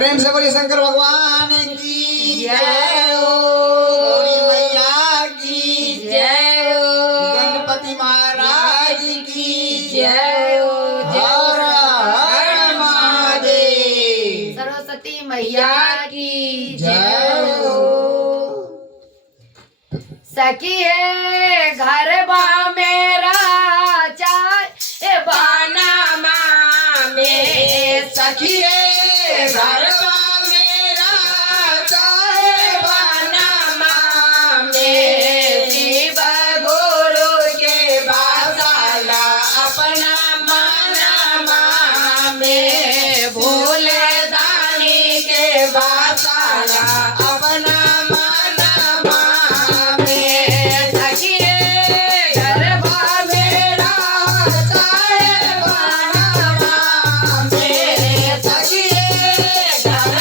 प्रेम से बोलिए शंकर भगवान की जय हो, गौरी मैया की जय हो, गणपति महाराज की जय हो, हर हर महादेव, सरस्वती मैया की जय हो। सखी है घर बा मेरा चाय बाना माँ में सखी है घर बा मेरा चाहे बाना माँ में शिव गुरु के बासाला अपना माना माँ में भूल दानी के बासाला अपना माना माँ में सखी घर बा मेरा चाहे बाना माँ में सखी घर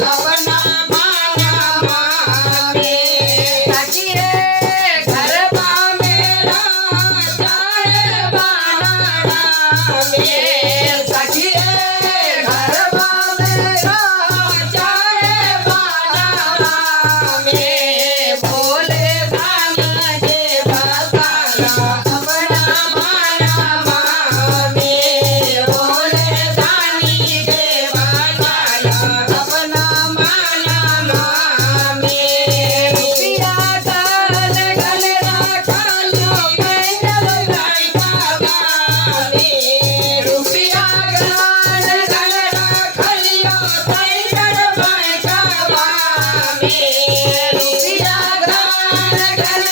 अपना माना में सखिए गरबा मेरा चाहे बनाना में सखिए गरबा मेरा चाहे बनाना में भोले बाबा के बसाना अपना माना में भोले दानी के बसाना अपना माना में रुपया गल गल रखा लो पैदल गायका में रुपया गल गल रखा लो पैदल गायका में रुपया गल गल